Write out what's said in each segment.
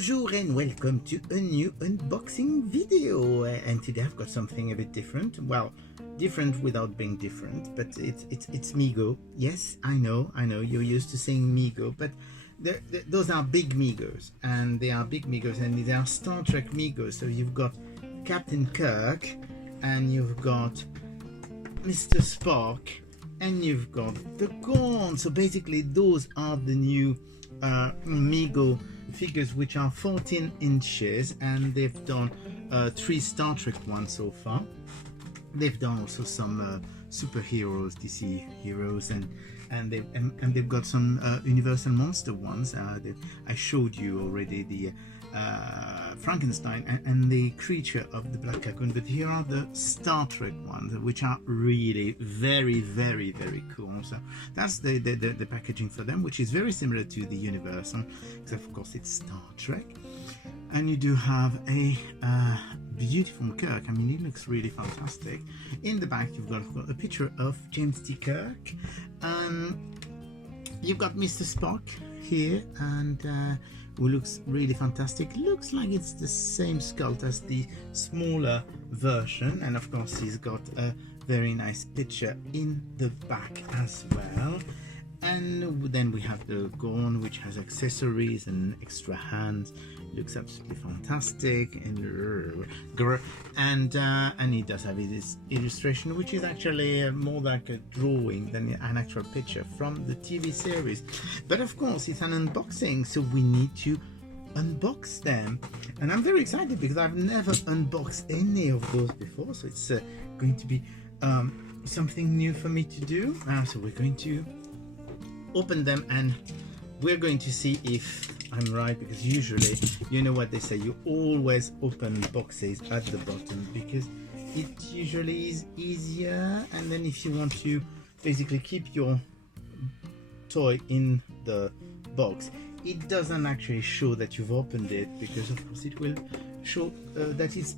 Bonjour and welcome to a new unboxing video, and today I've got something a bit different. Well, different without being different, but it's MEGO. Yes, I know you're used to saying MEGO, but those are big MEGOs, and they are big MEGOs, and they are Star Trek MEGOs. So you've got Captain Kirk, and you've got Mr. Spock, and you've got the Gorn. So basically those are the new MEGO figures, which are 14 inches, and they've done 3 Star Trek ones so far. They've done also some superheroes, DC heroes, and they've got some Universal Monster ones. I showed you already the Frankenstein and the creature of the Black Cocoon, but here are the Star Trek ones, which are really very cool. So that's the packaging for them, which is very similar to the Universal, except of course it's Star Trek. And you do have a beautiful Kirk. I mean, he looks really fantastic. In the back you've got a picture of James T. Kirk. You've got Mr. Spock here, and who looks really fantastic. Looks like it's the same sculpt as the smaller version, and of course he's got a very nice picture in the back as well. And then we have the Gorn, which has accessories and extra hands. Looks absolutely fantastic, and he does have this illustration, which is actually more like a drawing than an actual picture from the TV series. But of course it's an unboxing, so we need to unbox them, and I'm very excited because I've never unboxed any of those before, so it's going to be something new for me to do. So we're going to open them, and we're going to see if I'm right, because usually, you know what they say, you always open boxes at the bottom because it usually is easier, and then if you want to basically keep your toy in the box, it doesn't actually show that you've opened it, because of course it will show that it's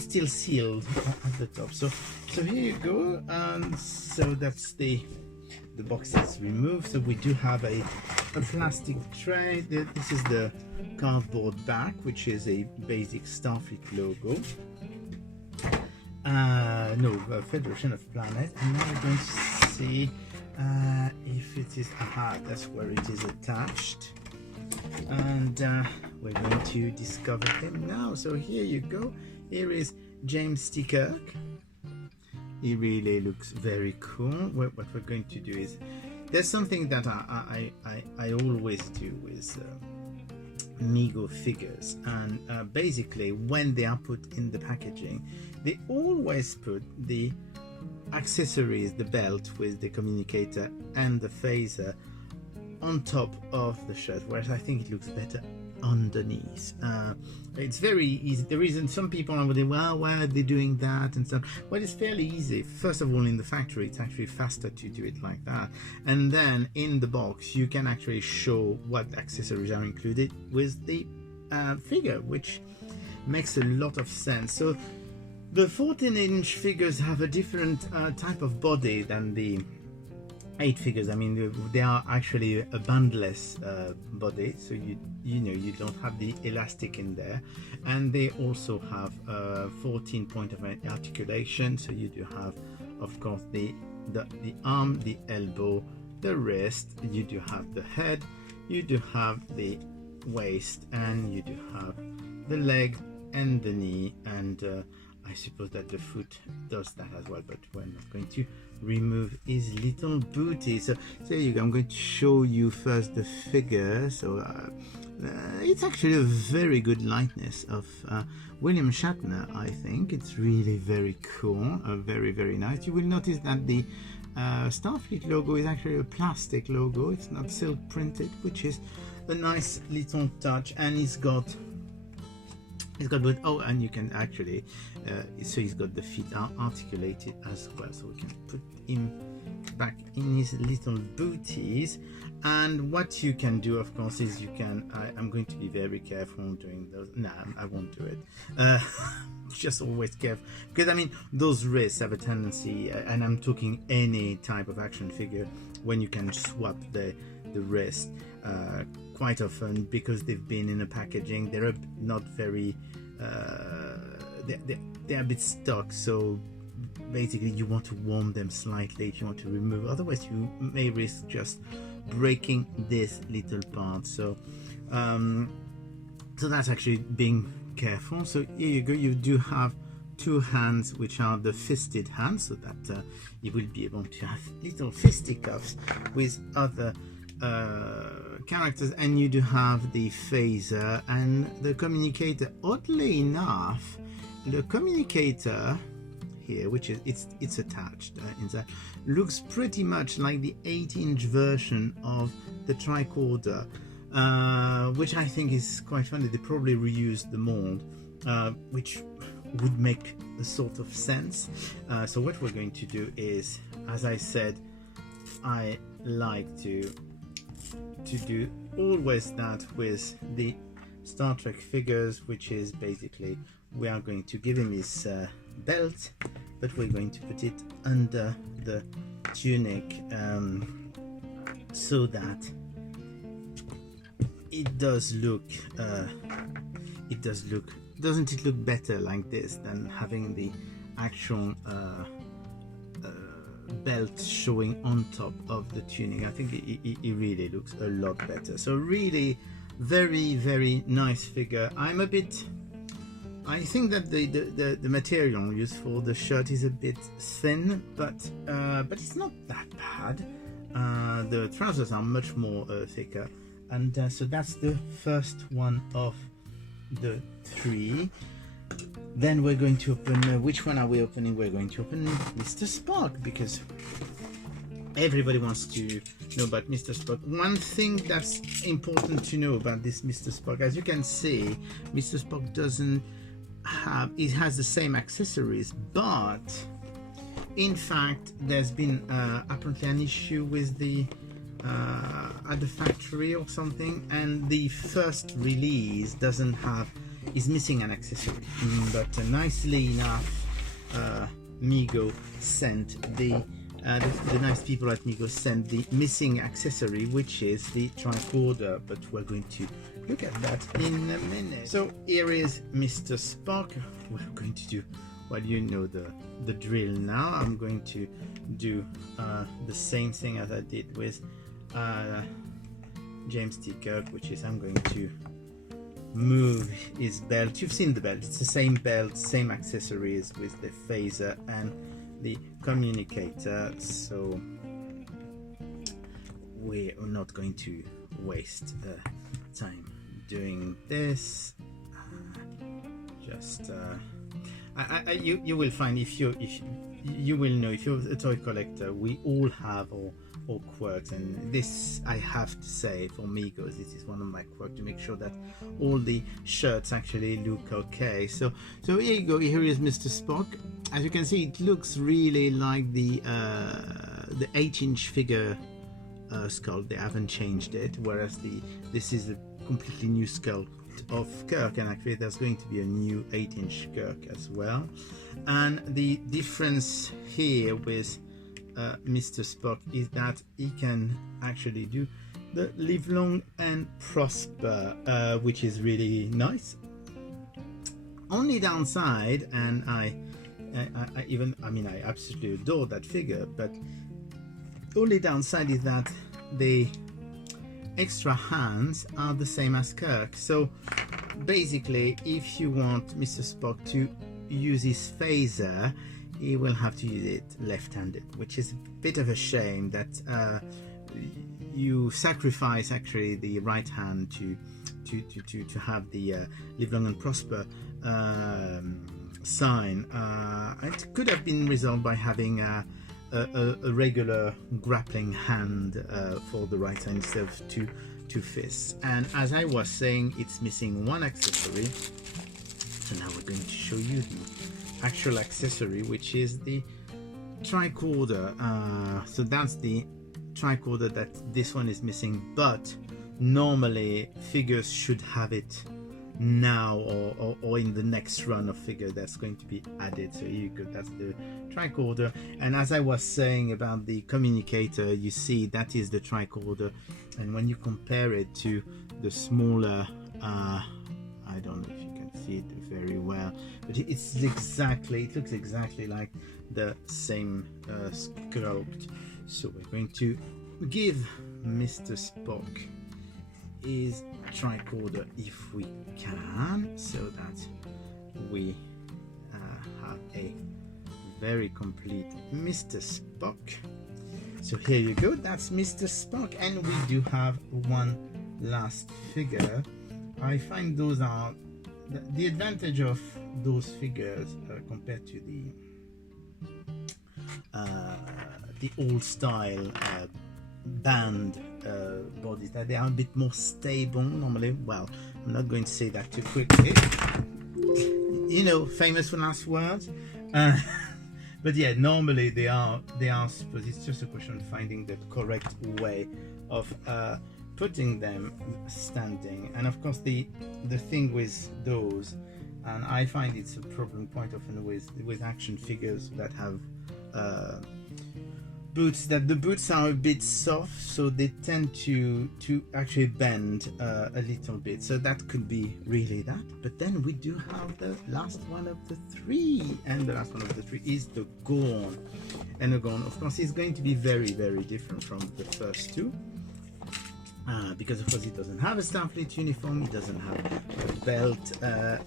still sealed at the top. So here you go, and so that's the box is removed. So we do have a plastic tray. This is the cardboard back, which is a basic Starfleet logo. Federation of Planets. And now we're going to see if it is. Aha, that's where it is attached. And we're going to discover him now. So here you go. Here is James T. Kirk. He really looks very cool. What we're going to do is, there's something that I always do with MEGO figures, and basically when they are put in the packaging, they always put the accessories, the belt with the communicator and the phaser, on top of the shirt, whereas I think it looks better underneath. It's very easy. The reason some people are wondering, well, why are they doing that and stuff? Well, it's fairly easy. First of all, in the factory it's actually faster to do it like that, and then in the box you can actually show what accessories are included with the figure, which makes a lot of sense. So the 14-inch figures have a different type of body than the 8 figures. I mean, they are actually a bandless body, so you don't have the elastic in there, and they also have 14 point of articulation. So you do have, of course, the arm, the elbow, the wrist. You do have the head. You do have the waist, and you do have the leg and the knee, and I suppose that the foot does that as well, but we're not going to remove his little booty. So there you go. I'm going to show you first the figure. So it's actually a very good likeness of William Shatner. I think it's really very cool, very nice. You will notice that the Starfleet logo is actually a plastic logo. It's not silk printed, which is a nice little touch. And he's got both. Oh, and you can actually so he's got the feet articulated as well, so we can put him back in his little booties. And what you can do, of course, is you can I'm going to be very careful doing those. No, I won't do it. Just always careful, because I mean, those wrists have a tendency, and I'm talking any type of action figure, when you can swap the wrist quite often, because they've been in a packaging, they're not very they're a bit stuck, so basically you want to warm them slightly if you want to remove, otherwise you may risk just breaking this little part. So so that's actually being careful. So here you go, you do have two hands which are the fisted hands, so that you will be able to have little fisticuffs with other characters, and you do have the phaser and the communicator. Oddly enough, the communicator here, which is it's attached inside, looks pretty much like the 8-inch version of the tricorder, which I think is quite funny. They probably reused the mold, which would make a sort of sense. So what we're going to do is, as I said, I like to do always that with the Star Trek figures, which is basically we are going to give him his belt, but we're going to put it under the tunic, so that it does look doesn't it look better like this than having the actual belt showing on top of the tunic? I think it really looks a lot better. So really very nice figure. I think that the material used for the shirt is a bit thin, but it's not that bad. The trousers are much more thicker, and so that's the first one of the 3. Then we're going to open, which one are we opening? We're going to open Mr. Spock, because everybody wants to know about Mr. Spock. One thing that's important to know about this Mr. Spock, as you can see, Mr. Spock doesn't have, it has the same accessories, but in fact there's been apparently an issue with the at the factory or something, and the first release is missing an accessory, but nicely enough MEGO sent the nice people at MEGO sent the missing accessory, which is the tricorder, but we're going to look at that in a minute. So here is Mr. Spock. We're going to do, well, you know the drill now. I'm going to do the same thing as I did with James T. Kirk, which is I'm going to move his belt. You've seen the belt, it's the same belt, same accessories with the phaser and the communicator, so we're not going to waste time doing this. Just you will find, if you will know, if you're a toy collector, we all have our quirks, and this, I have to say, for MEGO, this is one of my quirks, to make sure that all the shirts actually look okay. So here you go. Here is Mr. Spock. As you can see, it looks really like the 8-inch figure skull. They haven't changed it, whereas this is a completely new skull of Kirk, and actually there's going to be a new 8-inch Kirk as well. And the difference here with Mr. Spock is that he can actually do the live long and prosper, which is really nice. Only downside, and I absolutely adore that figure, but only downside is that the extra hands are the same as Kirk. So basically, if you want Mr. Spock to use his phaser, he will have to use it left-handed, which is a bit of a shame that you sacrifice actually the right hand to have the live long and prosper sign. It could have been resolved by having a regular grappling hand for the right hand instead of two fists. And as I was saying, it's missing one accessory, so now we're going to show you the actual accessory, which is the tricorder. So that's the tricorder that this one is missing, but normally figures should have it now or in the next run of figure that's going to be added. So you could, that's the tricorder. And as I was saying about the communicator, you see that is the tricorder, and when you compare it to the smaller I don't know if you can see it very well, but it looks exactly like the same sculpt. So we're going to give Mr. Spock his tricorder if we can, so that we have a very complete Mr. Spock. So here you go, that's Mr. Spock, and we do have one last figure. I find those are the advantage of those figures compared to the old style band bodies, that they are a bit more stable normally. Well, I'm not going to say that too quickly, you know, famous for last words. But yeah, normally they are supposed, it's just a question of finding the correct way of putting them standing. And of course the thing with those, and I find it's a problem quite often with action figures that have boots, that the boots are a bit soft, so they tend to actually bend a little bit. So that could be really that. But then we do have the last one of the three, and the last one of the three is the Gorn. And the Gorn, of course, is going to be very, very different from the first two. Because of course it doesn't have a Starfleet uniform, it doesn't have a belt,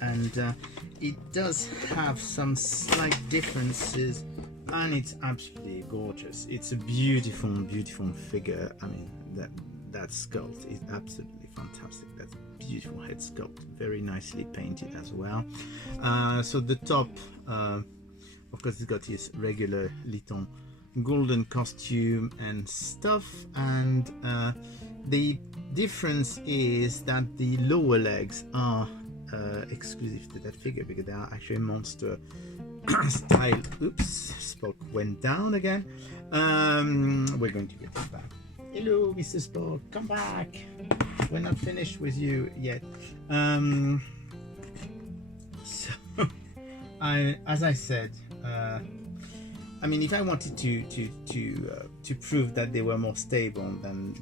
and it does have some slight differences, and it's absolutely gorgeous. It's a beautiful, beautiful figure. I mean, that sculpt is absolutely fantastic. That's a beautiful head sculpt, very nicely painted as well. So the top, of course, it's got his regular little golden costume and stuff, and the difference is that the lower legs are exclusive to that figure, because they are actually monster style. Oops, Spock went down again. We're going to get him back. Hello, Mr. Spock, come back. We're not finished with you yet. So, as I said, I mean, if I wanted to prove that they were more stable than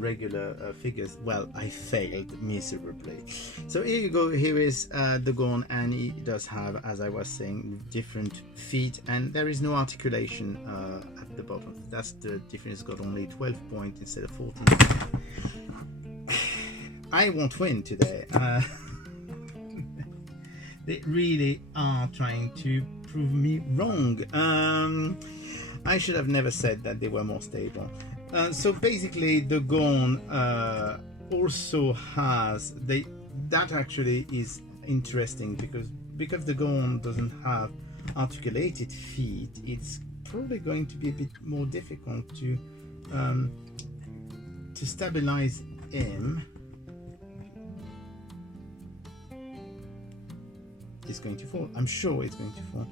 regular figures, well, I failed miserably. So here you go. Here is the Gorn, and he does have, as I was saying, different feet, and there is no articulation at the bottom. That's the difference. It's got only 12 points instead of 14. I won't win today. They really are trying to prove me wrong. I should have never said that they were more stable. So basically the Gorn also has, that actually is interesting, because the Gorn doesn't have articulated feet, it's probably going to be a bit more difficult to stabilize him. Is going to fall. I'm sure it's going to fall.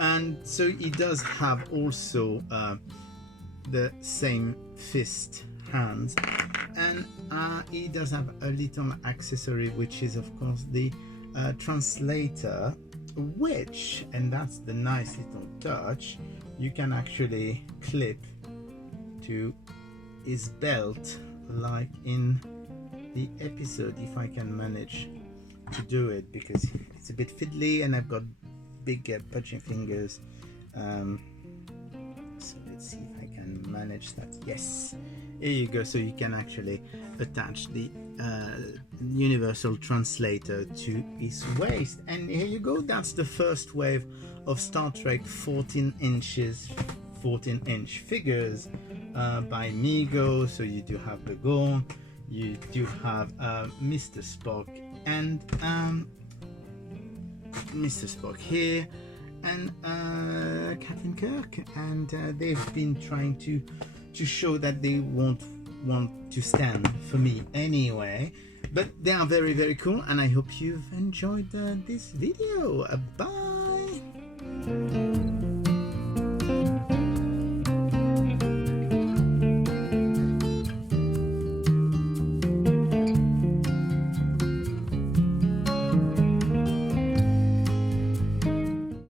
And so he does have also the same fist hands, and he does have a little accessory, which is of course the translator, which, and that's the nice little touch, you can actually clip to his belt like in the episode, if I can manage to do it, because it's a bit fiddly and I've got big pudgy fingers. So let's see if I can manage that. Yes, here you go. So you can actually attach the universal translator to his waist, and here you go. That's the first wave of Star Trek 14-inch figures by MEGO. So you do have the Gorn, you do have Mr. Spock, and Mr. Spock here, and Captain Kirk, and they've been trying to show that they won't want to stand for me anyway, but they are very, very cool, and I hope you've enjoyed this video. Bye.